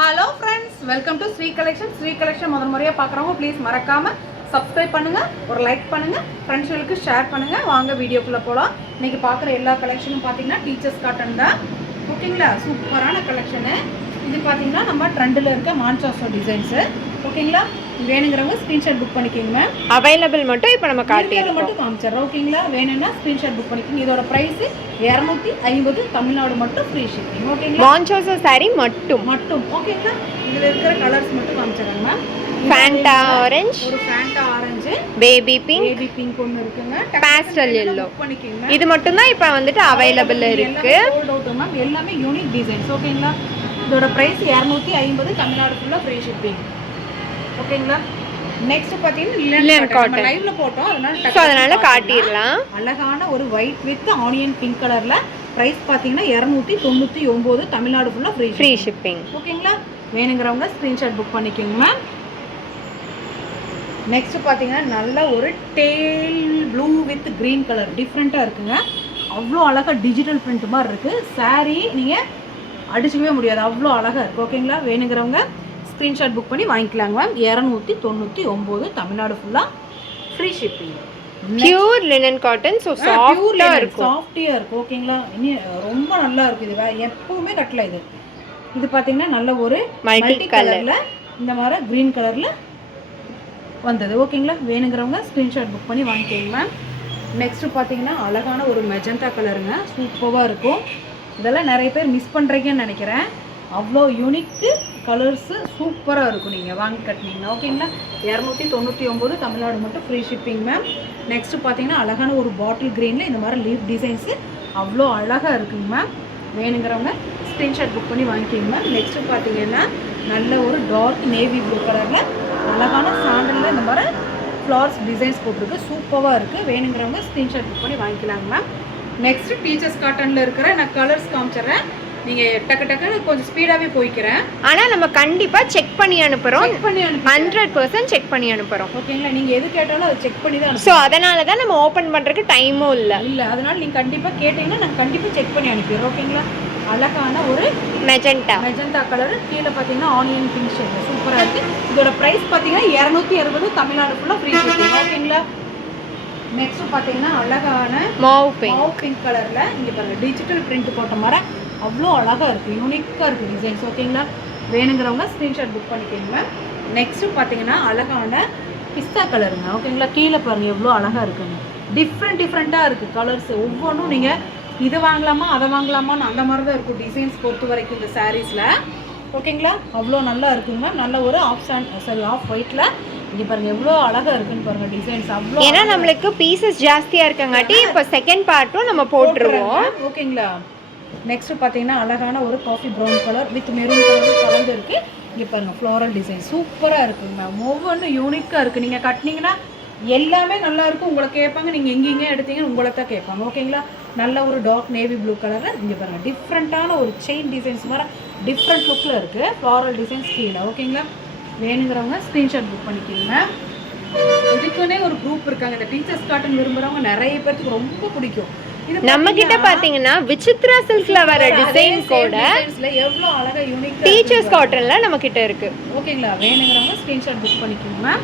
Hello friends, welcome to Sri collection. Sri collection முதல் முறையாக பார்க்குறவங்க ப்ளீஸ் மறக்காமல் சப்ஸ்கிரைப் பண்ணுங்கள், ஒரு லைக் பண்ணுங்கள், ஃப்ரெண்ட்ஸ்களுக்கு ஷேர் பண்ணுங்கள். வாங்க வீடியோக்குள்ளே போகலாம். இன்றைக்கி பார்க்குற எல்லா கலெக்ஷனும் பார்த்தீங்கன்னா டீச்சர்ஸ் காட்டன் தான். ஓகேங்களா, சூப்பரான கலெக்ஷனு. இது பார்த்தீங்கன்னா நம்ம ட்ரெண்டில் இருக்க மான்சாசோ டிசைன்ஸு. ஓகேங்களா, வேணுங்கிறவங்க ஸ்க்ரீன்ஷாட் புக் பண்ணிக்கோங்க மேம். அவைலபிள் மட்டும் இப்போ நம்ம காட்டிடுறோம், மட்டும் காமிச்சிடுறோம். ஓகேங்களா, வேணும்னா ஸ்க்ரீன்ஷாட் புக் பண்ணிக்கோங்க. இதோட ப்ரைஸ் 250, தமிழ்நாடு மட்டும் ஃப்ரீ ஷிப்பிங். ஓகேங்களா, மான்சாசோ சாரி மட்டும். ஓகேங்களா, இதில் இருக்கிற கலர்ஸ் மட்டும் காமிச்சிடுறேன் மேம். ஃபேண்டா ஆரஞ்சு, ஒரு ஃபேண்டா ஆரஞ்சு, பேபி பிங்க் ஒன்று இருக்குங்க, பாஸ்டல் எல்லோ. பண்ணிக்கோங்க. இது மட்டும் தான் இப்போ வந்துட்டு அவைலபிள் இருக்கு. Sold out ma'am. எல்லாமே யூனிக் டிசைன்ஸ். ஓகேங்களா, இதோட ப்ரைஸ் 250, தமிழ்நாடு ஃபுல்லாக ஃப்ரீ ஷிப்பிங். ஓகேங்களா, நெக்ஸ்ட் பார்த்தீங்கன்னா லைவ்ல போட்டோம், அதனால காட்டிடலாம். அழகான ஒரு ஒயிட் வித் ஆனியன் பிங்க் கலர்ல பிரைஸ் பார்த்தீங்கன்னா 299, தமிழ்நாடு ஃபுல்லாக ஃப்ரீ ஷிப்பிங். ஓகேங்களா, வேணுங்கிறவங்க ஸ்க்ரீன்ஷாட் புக் பண்ணிக்கோங்க மேம். நெக்ஸ்ட் பார்த்தீங்கன்னா நல்ல ஒரு teal blue with green colour டிஃப்ரெண்ட்டாக இருக்குங்க. அவ்வளோ அழகாக டிஜிட்டல் பிரிண்ட் மாதிரி இருக்குது. சாரீ நீங்கள் அடிச்சுக்கவே முடியாது, அவ்வளோ அழகாக இருக்குது. ஓகேங்களா, வேணுங்கிறவங்க ஸ்க்ரீன்ஷாட் புக் பண்ணி வாங்கிக்கலாங்க மேம். 299, தமிழ்நாடு ஃபுல்லாக free shipping. Pure linen cotton. So சாஃப்டாக இருக்கும், சாஃப்டியாக இருக்கும். ஓகேங்களா, இனி ரொம்ப நல்லா இருக்குது. இது எப்பவுமே கட்டல. இது பார்த்தீங்கன்னா நல்ல ஒரு மல்டி கலரில் இந்த மாதிரி க்ரீன் கலரில் வந்தது. ஓகேங்களா, வேணுங்கிறவங்க ஸ்க்ரீன்ஷாட் புக் பண்ணி வாங்கிக்கோங்க மேம். நெக்ஸ்ட்டு பார்த்தீங்கன்னா அழகான ஒரு மெஜந்தா கலருங்க, சூப்பராக இருக்கும். இதெல்லாம் நிறைய பேர் மிஸ் பண்ணுறீங்கன்னு நினைக்கிறேன். அவ்வளோ யூனிக்கு கலர்ஸு சூப்பராக இருக்கும், நீங்கள் வாங்கி கட்டினீங்கன்னா. ஓகேங்களா, 299, தமிழ்நாடு மட்டும் ஃப்ரீ ஷிப்பிங் மேம். நெக்ஸ்ட்டு பார்த்தீங்கன்னா அழகான ஒரு பாட்டில் க்ரீனில் இந்த மாதிரி லீஃப் டிசைன்ஸு அவ்வளோ அழகாக இருக்குங்க மேம். வேணுங்கிறவங்க ஸ்க்ரீன்ஷாட் புக் பண்ணி வாங்கிக்கிங்க மேம். நெக்ஸ்ட்டு பார்த்தீங்கன்னா நல்ல ஒரு டார்க் நேவி ப்ளூ கலரில் அழகான சாண்டலில் இந்த மாதிரி ஃப்ளார்ஸ் டிசைன்ஸ் போட்டிருக்கு, சூப்பராக இருக்குது. வேணுங்கிறவங்க ஸ்க்ரீன்ஷாட் புக் பண்ணி வாங்கிக்கலாங்க மேம். நெக்ஸ்ட்டு டீச்சர்ஸ் காட்டனில் இருக்கிற நான் கலர்ஸ் காமிச்சிட்றேன். நீங்கள் டக்குன்னு கொஞ்சம் ஸ்பீடாகவே போய்க்கிறேன். ஆனால் நம்ம கண்டிப்பாக செக் பண்ணி அனுப்புகிறோம், 100% செக் பண்ணி அனுப்புகிறோம். ஓகேங்களா, நீங்கள் எது கேட்டாலும் அதை செக் பண்ணி தான். ஸோ அதனால தான் நம்ம ஓப்பன் பண்ணுறதுக்கு டைமும் இல்லை. அதனால நீங்கள் கண்டிப்பாக கேட்டிங்கன்னா நாங்கள் கண்டிப்பாக செக் பண்ணி அனுப்பிடுறோம். ஓகேங்களா, அழகான ஒரு மெஜந்தா கலர், கீழே பார்த்தீங்கன்னா ஆனியன் பிங்க் ஷேட் சூப்பராக இருக்குது. இதோட ப்ரைஸ் பார்த்தீங்கன்னா 260, தமிழ்நாடு ஃபுல்லாக ஃப்ரீ ஷிப்பிங். ஓகேங்களா, நெக்ஸ்ட் பார்த்தீங்கன்னா அழகான மாவ் பிங்க் கலரில் இங்கே பாருங்கள் டிஜிட்டல் பிரிண்ட் போட்ட மாதிரி அவ்வளோ அழகாக இருக்குது, யூனிக்காக இருக்குது டிசைன்ஸ். ஓகேங்களா, வேணுங்கிறவங்க ஸ்க்ரீன்ஷாட் புக் பண்ணிக்கோங்க. நெக்ஸ்ட்டு பார்த்தீங்கன்னா அழகான பிஸ்தா கலருங்க. ஓகேங்களா, கீழே பாருங்கள் எவ்வளோ அழகாக இருக்குங்க. டிஃப்ரெண்ட்டாக இருக்குது கலர்ஸ். ஒவ்வொன்றும் நீங்கள் இது வாங்கலாமா அதை வாங்கலாமான்னு அந்த மாதிரி தான் இருக்கும் டிசைன்ஸ் பொறுத்த வரைக்கும் இந்த சாரீஸில். ஓகேங்களா, அவ்வளோ நல்லா இருக்குங்க. நல்ல ஒரு ஆஃப் ஒயிட்டில் இங்கே பாருங்கள் எவ்வளோ அழகாக இருக்குன்னு பாருங்கள் டிசைன்ஸ். அவ்வளோ ஏன்னா நம்மளுக்கு பீசஸ் ஜாஸ்தியாக இருக்கங்காட்டி இப்போ செகண்ட் பார்ட்டும் நம்ம போட்டுருவோம். ஓகேங்களா, நெக்ஸ்ட் பார்த்தீங்கன்னா அழகான ஒரு coffee brown colour with maroon colour கலந்து இருக்குது. இங்கே பாருங்கள் ஃப்ளோரல் டிசைன் சூப்பராக இருக்குங்க மேம். ஒவ்வொன்றும் யூனிக்காக இருக்குது. நீங்கள் கட்டினீங்கன்னா எல்லாமே நல்லாயிருக்கும். உங்களை கேட்பாங்க, நீங்கள் எங்கேங்க எடுத்தீங்கன்னு உங்களை தான் கேட்பாங்க. ஓகேங்களா, நல்ல ஒரு டார்க் நேவி ப்ளூ கலரில் இங்கே பாருங்கள் டிஃப்ரெண்ட்டான ஒரு செயின் டிசைன்ஸ் மாதிரி டிஃப்ரெண்ட் லுக்கில் இருக்குது. ஃப்ளாரல் டிசைன்ஸ் கீழே. ஓகேங்களா, வேணுங்கிறவங்க ஸ்க்ரீன்ஷாட் புக் பண்ணிக்கிங்க. இதுக்குன்னே ஒரு குரூப் இருக்காங்க. இந்த டீச்சர்ஸ் காட்டன் விரும்புகிறவங்க நிறைய பேருக்கு ரொம்ப பிடிக்கும். நம்ம கிட்ட பாத்தீங்கன்னா விசித்ரா சில்க்ல வர டிசைன் கூட எவ்வளோ அழகா யூனிக் டீச்சர்ஸ் காட்டன்ல நம்ம கிட்ட இருக்கு. ஓகேங்களா, வேணுங்கிறவங்க ஸ்கிரீன்ஷாட் புக் பண்ணிக்கோங்க.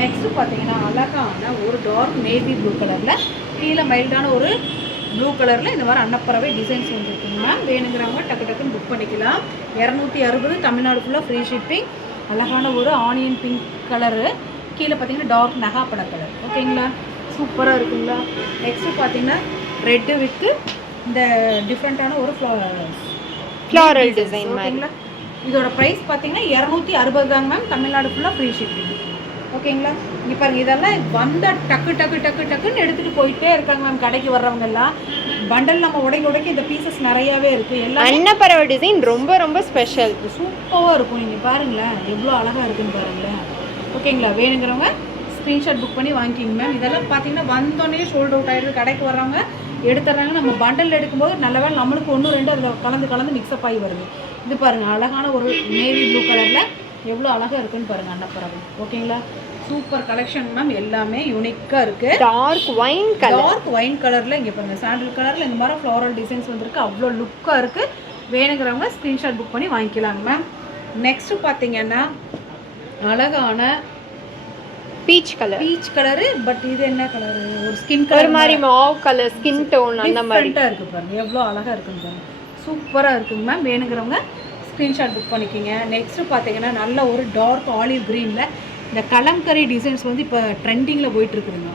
நெக்ஸ்ட் பார்த்தீங்கன்னா அழகான ஒரு டார்க் நேவி ப்ளூ கலர்ல கீழே மைல்டான ஒரு ப்ளூ கலர்ல இந்த மாதிரி அன்னப்பறவை டிசைன்ஸ் வந்துருக்குங்க மேம். வேணுங்கிறவங்க டக்குன்னு புக் பண்ணிக்கலாம். 260, தமிழ்நாடு ஃபுல்லாக ஃப்ரீ ஷிப்பிங். அழகான ஒரு ஆனியன் பிங்க் கலரு, கீழே பார்த்தீங்கன்னா டார்க் நகாப்பட கலர். ஓகேங்களா, சூப்பராக இருக்குங்களா. நெக்ஸ்ட்டு பார்த்தீங்கன்னா ரெட்டு வித்து இந்த டிஃப்ரெண்ட்டான ஒரு ஃப்ளாரல் டிசைன். ஓகேங்களா, இதோட ப்ரைஸ் பார்த்தீங்கன்னா 260 தாங்க மேம், தமிழ்நாடு ஃபுல்லாக ஃப்ரீ ஷிப்பிங். ஓகேங்களா, இங்கே பாருங்கள் இதெல்லாம் வந்த டக்குன்னு எடுத்துகிட்டு போயிட்டே இருக்காங்க மேம். கடைக்கு வர்றவங்க எல்லாம் பண்டல் நம்ம உடைக்க இந்த பீசஸ் நிறையாவே இருக்குது. எல்லாம் அன்னப்பறவை டிசைன் ரொம்ப ஸ்பெஷல், சூப்பராக இருக்கும். நீங்கள் பாருங்களேன் எவ்வளோ அழகாக இருக்குன்னு பாருங்களேன். ஓகேங்களா, வேணுங்கிறவங்க ஸ்க்ரீன்ஷாட் புக் பண்ணி வாங்கிக்கிங்க மேம். இதெல்லாம் பார்த்தீங்கன்னா வந்தோடனே சோல்ட் அவுட் ஆகிடுது. கடைக்கு வர்றவங்க எடுத்துடுறாங்க. நம்ம பண்டல் எடுக்கும்போது நல்ல வேலை நம்மளுக்கு 1-2 அதில் கலந்து மிக்ஸ்அப் ஆகி வருது. இது பாருங்கள் அழகான ஒரு நேவி ப்ளூ கலரில் எவ்வளோ அழகாக இருக்குன்னு பாருங்கள் அன்னப்பறவை. ஓகேங்களா, சூப்பர் கலெக்ஷன் மேம். எல்லாமே யூனிக்காக இருக்குது. டார்க் ஒயின் கலரில் இங்கே பாருங்கள் சாண்டில் கலரில் இந்த மாதிரி ஃப்ளாரல் டிசைன்ஸ் வந்துருக்கு. அவ்வளோ லுக்காக இருக்குது. வேணுங்கிறவங்க ஸ்க்ரீன்ஷாட் புக் பண்ணி வாங்கிக்கலாங்க மேம். நெக்ஸ்ட் பார்த்தீங்கன்னா அழகான பீச் கலரு, பட் இது என்ன கலர், ஒரு ஸ்கின் ஒரு கலர் மாதிரி மாவ் கலர், ஸ்கின் டோன் அந்த மாதிரி டிஃப்ரெண்ட்டாக இருக்குது பாருங்க, எவ்வளோ அழகாக இருக்குன்னு பாருங்க, சூப்பராக இருக்குங்க மேம். வேணுங்கிறவங்க ஸ்க்ரீன்ஷாட் புக் பண்ணிக்கிங்க. நெக்ஸ்ட்டு பார்த்தீங்கன்னா நல்ல ஒரு டார்க் ஆலிவ் க்ரீனில் இந்த கலம்கரி டிசைன்ஸ் வந்து இப்போ ட்ரெண்டிங்கில் போயிட்டுருக்குதுங்க.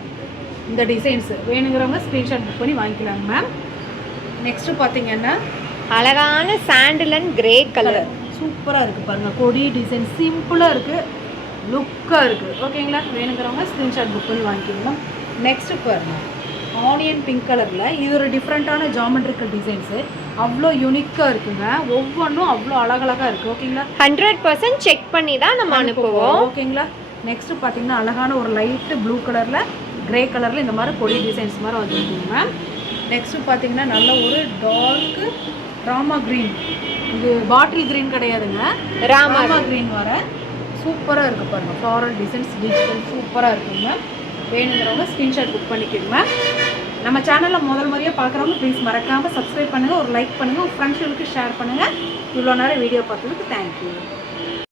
இந்த டிசைன்ஸ் வேணுங்கிறவங்க ஸ்க்ரீன்ஷாட் புக் பண்ணி வாங்கிக்கலாங்க மேம். நெக்ஸ்ட்டு பார்த்தீங்கன்னா அழகான சாண்டில் அண்ட் கிரே கலர், சூப்பராக இருக்குது பாருங்கள். கொடி டிசைன் சிம்பிளாக இருக்குது, லுக்காக இருக்குது. ஓகேங்களா, வேணுங்கிறவங்க ஸ்க்ரீன்ஷாட் புக் பண்ணி வாங்கிக்கோங்க. நெக்ஸ்ட்டு பாருங்கள் ஆனியன் பிங்க் கலரில், இது ஒரு டிஃப்ரெண்ட்டான ஜாமெட்ரிக்கல் டிசைன்ஸு, அவ்வளோ யூனிக்காக இருக்குங்க. ஒவ்வொன்றும் அவ்வளோ அழகழகாக இருக்குது. ஓகேங்களா, 100% செக் பண்ணி தான் நம்ம அனுப்புவோம். ஓகேங்களா. நெக்ஸ்ட்டு பார்த்தீங்கன்னா அழகான ஒரு லைட்டு ப்ளூ கலரில் கிரே கலரில் இந்த மாதிரி கொடி டிசைன்ஸ் மாதிரி வந்துருக்குங்க மேம். நெக்ஸ்ட்டு பார்த்தீங்கன்னா நல்ல ஒரு டார்க்கு ராமா க்ரீன், இது பாட்டில் க்ரீன் கிடையாதுங்க, ராமா க்ரீன் வர சூப்பராக இருக்குது பாருங்கள். ஃப்ளாரல் டிசைன்ஸ் டிஜிட்டல் சூப்பராக இருக்குங்க மேம். வேணுங்கிறவங்க ஸ்க்ரீன்ஷாட் புக் பண்ணிக்கோங்க மேம். நம்ம சேனலில் முதல் முறையாக பார்க்குறவங்க ப்ளீஸ் மறக்காமல் சப்ஸ்கிரைப் பண்ணுங்கள், ஒரு லைக் பண்ணுங்கள், உங்கள் ஃப்ரெண்ட்ஸுகளுக்கு ஷேர் பண்ணுங்கள். இவ்வளோ நேரம் வீடியோ பார்த்ததுக்கு தேங்க்யூ.